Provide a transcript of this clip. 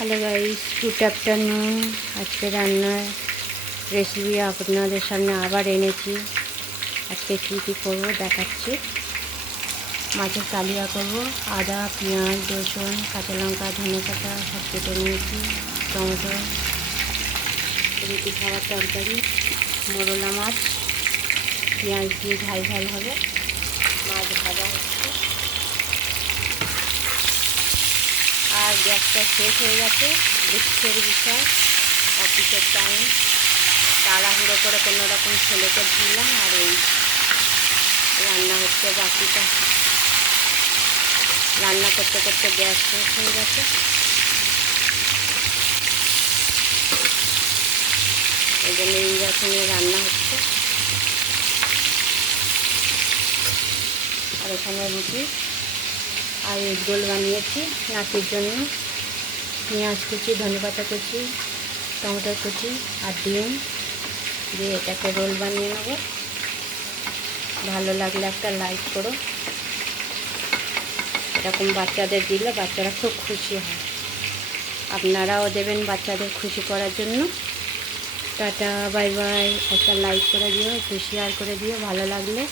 Hello guys, good afternoon. আজকে রান্নার recipe আপনাদের সামনে আবার এনেছি। আজকে কী কী করবো দেখাচ্ছি। মাছের কালিয়া করব। আদা, পেঁয়াজ, রসুন, কাঁচা লঙ্কা, ধনেপাতা সব কেটে নিয়েছি। টমেটো, রুটি খাওয়ার তরকারি, মোরলা মাছ, পেঁয়াজ দিয়ে ঝাল ঝাল হবে। মাছ ভাজা হচ্ছে। আর গ্যাসটা শেষ হয়ে গেছে। দুঃখের বিষয়, অফিসের টাইম, তাড়াহুড়ো করে কোনো রকম ছেলেকে দিলাম আর এই রান্না হচ্ছে। বাকিটা রান্না করতে করতে গ্যাস শেষ হয়ে গেছে। এই জন্য ইন্ডাকশনে রান্না হচ্ছে। আর এখানে রুটি আর এগরোল বানিয়েছি নাতির জন্য। পেঁয়াজ কুচি, ধনেপাতা কুচি, টমেটো কুচি আর ডিম দিয়ে এটাকে রোল বানিয়ে নেব। ভালো লাগলে একটা লাইক করো। এরকম বাচ্চাদের দিলে বাচ্চারা খুব খুশি হয়। আপনারাও দেবেন বাচ্চাদের খুশি করার জন্য। Tata, bye bye. একটা লাইক করে দিও, একটু শেয়ার করে দিও ভালো লাগলে।